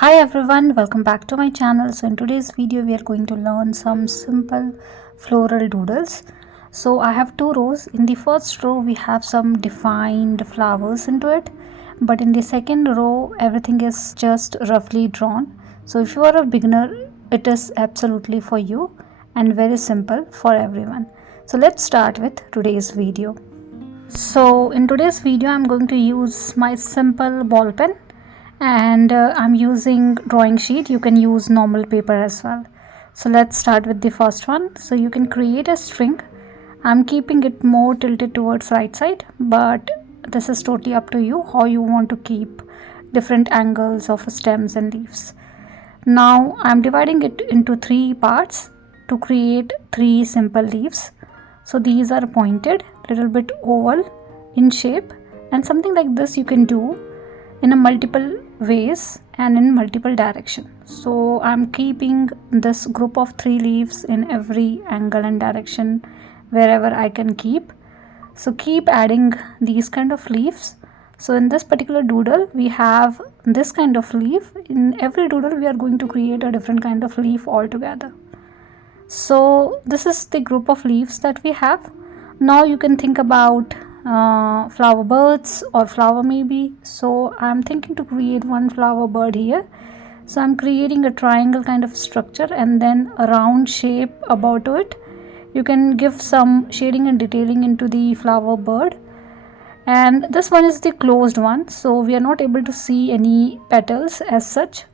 Hi everyone, welcome back to my channel. So in today's video we are going to learn some simple floral doodles. So I have two rows. In the first row we have some defined flowers into it, but in the second row everything is just roughly drawn. So if you are a beginner, it is absolutely for you and very simple for everyone. So let's start with today's video. So in today's video I'm going to use my simple ball pen, and I'm using drawing sheet. You can use normal paper as well. So let's start with the first one. So you can create a string. I'm keeping it more tilted towards right side, but this is totally up to you how you want to keep different angles of stems and leaves. Now I'm dividing it into three parts to create three simple leaves. So these are pointed, little bit oval in shape, and something like this you can do in a multiple ways and in multiple direction. So I'm keeping this group of three leaves in every angle and direction wherever I can keep. So keep adding these kind of leaves. So in this particular doodle we have this kind of leaf. In every doodle we are going to create a different kind of leaf altogether. So this is the group of leaves that we have. Now you can think about flower birds or flower maybe. So I'm thinking to create one flower bird here. So I'm creating a triangle kind of structure and then a round shape about it. You can give some shading and detailing into the flower bird, and this one is the closed one, so we are not able to see any petals as such.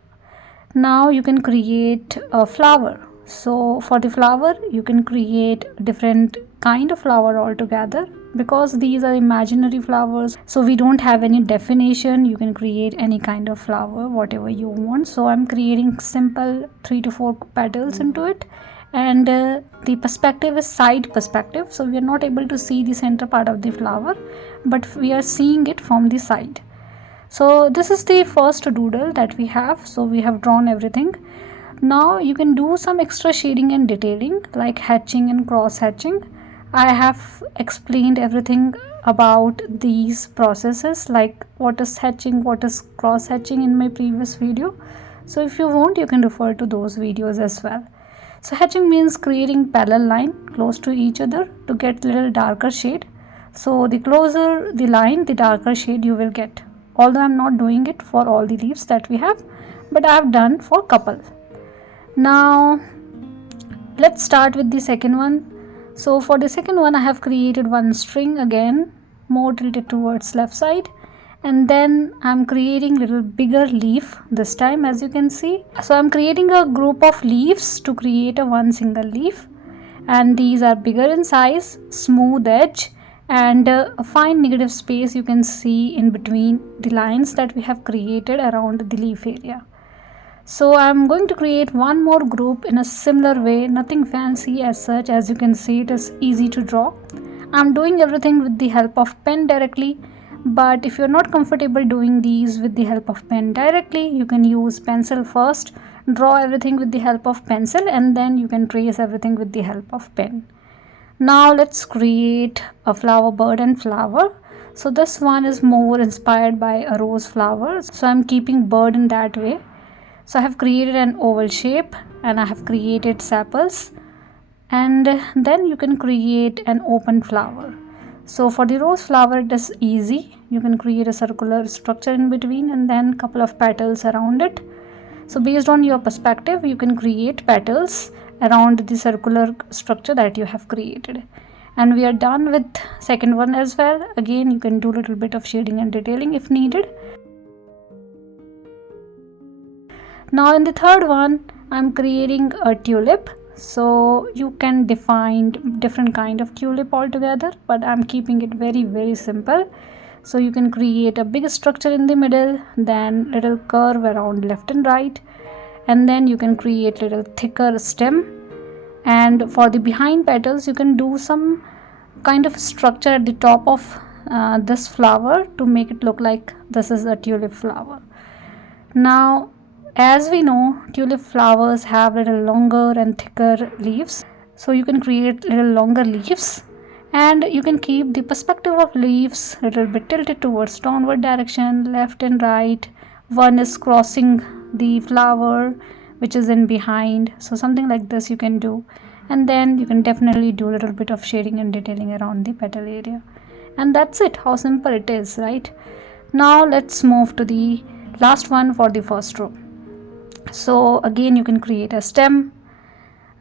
Now you can create a flower. So for the flower you can create different kind of flower altogether. Because these are imaginary flowers, so we don't have any definition, you can create any kind of flower whatever you want. So I'm creating simple 3 to 4 petals into it, and the perspective is side perspective, so we are not able to see the center part of the flower, but we are seeing it from the side. So this is the first doodle that we have. So we have drawn everything. Now you can do some extra shading and detailing like hatching and cross hatching. I have explained everything about these processes, like what is hatching, what is cross hatching in my previous video. So if you want, you can refer to those videos as well. So hatching means creating parallel line close to each other to get little darker shade. So the closer the line, the darker shade you will get. Although I'm not doing it for all the leaves that we have, but I have done for couple. Now let's start with the second one. So for the second one I have created one string, again more tilted towards left side, and then I'm creating little bigger leaf this time, as you can see. So I'm creating a group of leaves to create a one single leaf, and these are bigger in size, smooth edge, and a fine negative space you can see in between the lines that we have created around the leaf area. So I'm going to create one more group in a similar way, nothing fancy as such. As you can see, it is easy to draw. I'm doing everything with the help of pen directly, but if you're not comfortable doing these with the help of pen directly, you can use pencil first, draw everything with the help of pencil, and then you can trace everything with the help of pen. Now let's create a flower bird and flower. So this one is more inspired by a rose flower, so I'm keeping bird in that way. So I have created an oval shape and I have created sepals, and then you can create an open flower. So for the rose flower it is easy. You can create a circular structure in between and then couple of petals around it. So based on your perspective you can create petals around the circular structure that you have created. And we are done with second one as well. Again you can do a little bit of shading and detailing if needed. Now in the third one I'm creating a tulip. So you can define different kind of tulip altogether, but I'm keeping it very simple. So you can create a big structure in the middle, then little curve around left and right, and then you can create little thicker stem. And for the behind petals you can do some kind of structure at the top of this flower to make it look like this is a tulip flower. Now as we know, tulip flowers have little longer and thicker leaves, so you can create little longer leaves, and you can keep the perspective of leaves little bit tilted towards downward direction, left and right. One is crossing the flower which is in behind. So something like this you can do, and then you can definitely do a little bit of shading and detailing around the petal area, and that's it. How simple it is, right? Now let's move to the last one for the first row. So again you can create a stem.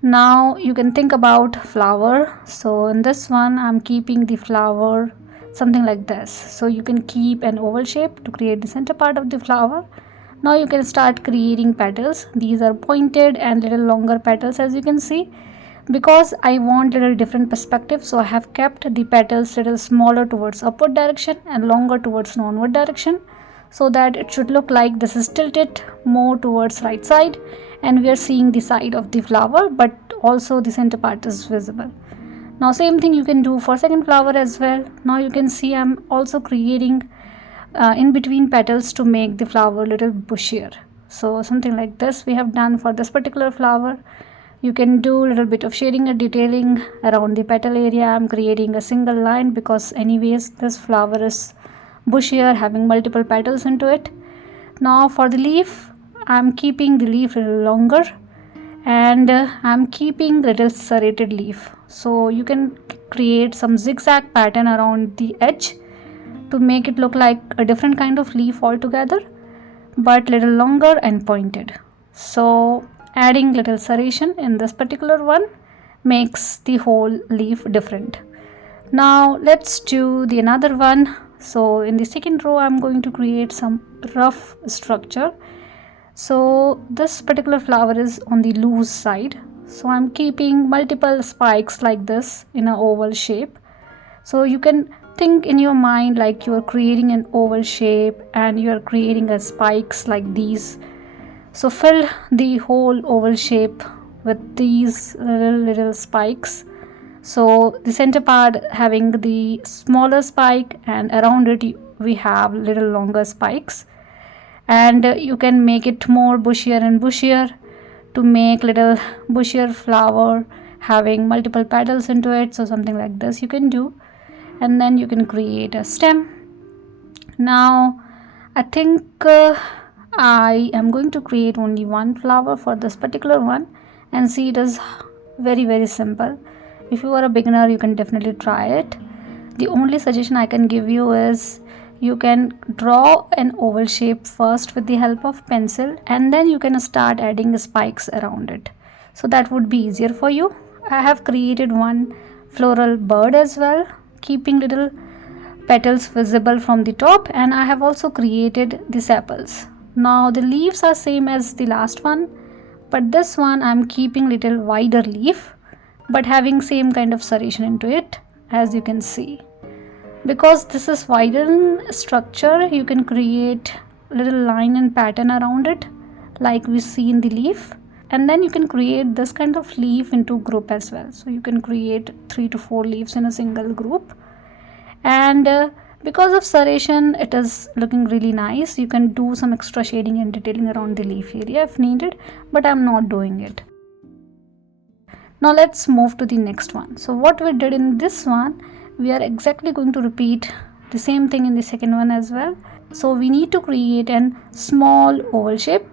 Now you can think about flower. So in this one I'm keeping the flower something like this. So you can keep an oval shape to create the center part of the flower. Now you can start creating petals. These are pointed and little longer petals, as you can see, because I want little different perspective. So I have kept the petals little smaller towards upward direction and longer towards downward direction, so that it should look like this is tilted more towards right side and we are seeing the side of the flower, but also the center part is visible. Now same thing you can do for second flower as well. Now you can see I'm also creating in between petals to make the flower a little bushier. So something like this we have done for this particular flower. You can do a little bit of shading and detailing around the petal area. I'm creating a single line because anyways this flower is bushier, having multiple petals into it. Now for the leaf, I'm keeping the leaf a little longer, and I'm keeping little serrated leaf. So you can create some zigzag pattern around the edge to make it look like a different kind of leaf altogether, but little longer and pointed. So adding little serration in this particular one makes the whole leaf different. Now let's do the another one. So in the second row I'm going to create some rough structure. So this particular flower is on the loose side, so I'm keeping multiple spikes like this in an oval shape. So you can think in your mind like you are creating an oval shape and you are creating a spikes like these. So fill the whole oval shape with these little spikes. So the center part having the smaller spike, and around it we have little longer spikes, and you can make it more bushier and bushier to make little bushier flower having multiple petals into it. So something like this you can do, and then you can create a stem. Now I think I am going to create only one flower for this particular one, and see, it is very simple. If you are a beginner you can definitely try it. The only suggestion I can give you is you can draw an oval shape first with the help of pencil, and then you can start adding spikes around it. So that would be easier for you. I have created one floral bird as well, keeping little petals visible from the top, and I have also created the sepals. Now the leaves are same as the last one, but this one I'm keeping little wider leaf but having same kind of serration into it, as you can see. Because this is wider structure, you can create little line and pattern around it like we see in the leaf, and then you can create this kind of leaf into group as well. So you can create 3 to 4 leaves in a single group, and because of serration it is looking really nice. You can do some extra shading and detailing around the leaf area if needed, but I'm not doing it. Now let's move to the next one. So what we did in this one, we are exactly going to repeat the same thing in the second one as well. So we need to create a small oval shape.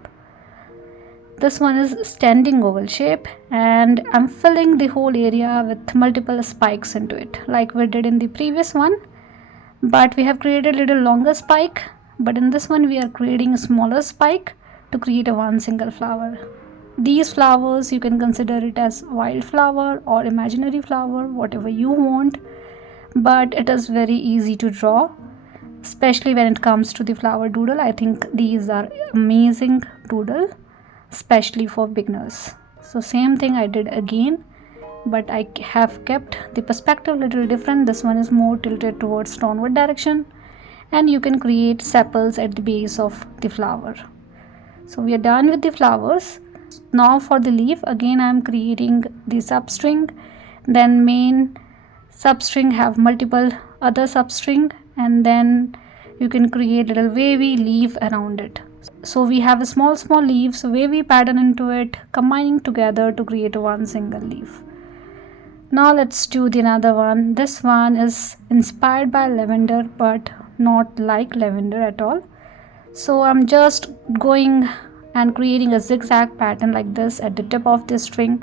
This one is standing oval shape, and I'm filling the whole area with multiple spikes into it like we did in the previous one, but we have created a little longer spike, but in this one we are creating a smaller spike to create a one single flower. These flowers you can consider it as wildflower or imaginary flower, whatever you want, but it is very easy to draw, especially when it comes to the flower doodle. I think these are amazing doodle, especially for beginners. So same thing I did again, but I have kept the perspective a little different. This one is more tilted towards downward direction, and you can create sepals at the base of the flower. So we are done with the flowers. Now for the leaf, again I am creating the substring, then main substring have multiple other substring, and then you can create little wavy leaf around it. So we have a small leaves, wavy pattern into it, combining together to create one single leaf. Now let's do the another one. This one is inspired by lavender but not like lavender at all. So I'm just going and creating a zigzag pattern like this at the tip of the string.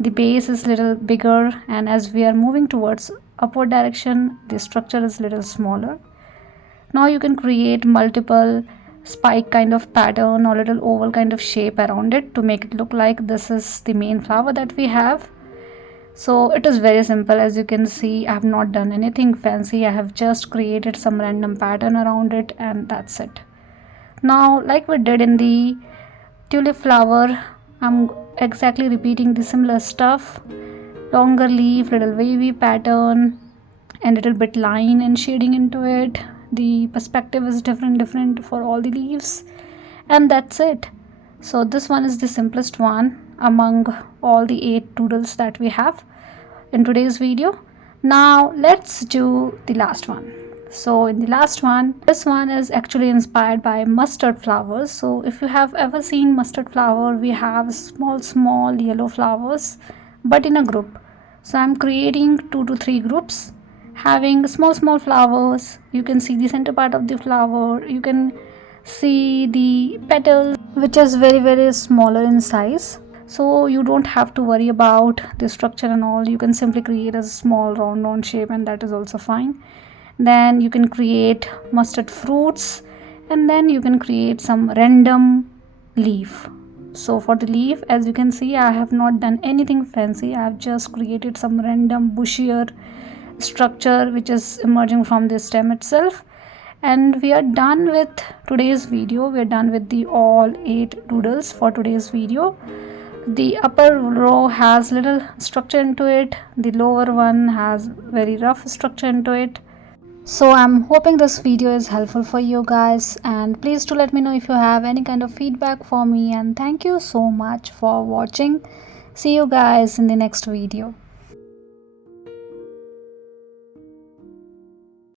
The base is little bigger, and as we are moving towards upward direction, the structure is little smaller. Now you can create multiple spike kind of pattern or little oval kind of shape around it to make it look like this is the main flower that we have. So it is very simple. As you can see, I have not done anything fancy. I have just created some random pattern around it, and that's it. Now, like we did in the tulip flower, I'm exactly repeating the similar stuff. Longer leaf, little wavy pattern, and little bit line and shading into it. The perspective is different for all the leaves, and that's it. So this one is the simplest one among all the 8 doodles that we have in today's video. Now let's do the last one. So in the last one, this one is actually inspired by mustard flowers. So if you have ever seen mustard flower, we have small yellow flowers but in a group. So I'm creating 2 to 3 groups having small flowers. You can see the center part of the flower, you can see the petals, which is very smaller in size. So you don't have to worry about the structure and all. You can simply create a small round shape, and that is also fine. Then you can create mustard fruits, and then you can create some random leaf. So for the leaf, as you can see, I have not done anything fancy. I have just created some random bushier structure which is emerging from the stem itself. And we are done with today's video. We are done with the all 8 doodles for today's video. The upper row has little structure into it, the lower one has very rough structure into it. So I'm hoping this video is helpful for you guys, and please do let me know if you have any kind of feedback for me, and thank you so much for watching. See you guys in the next video.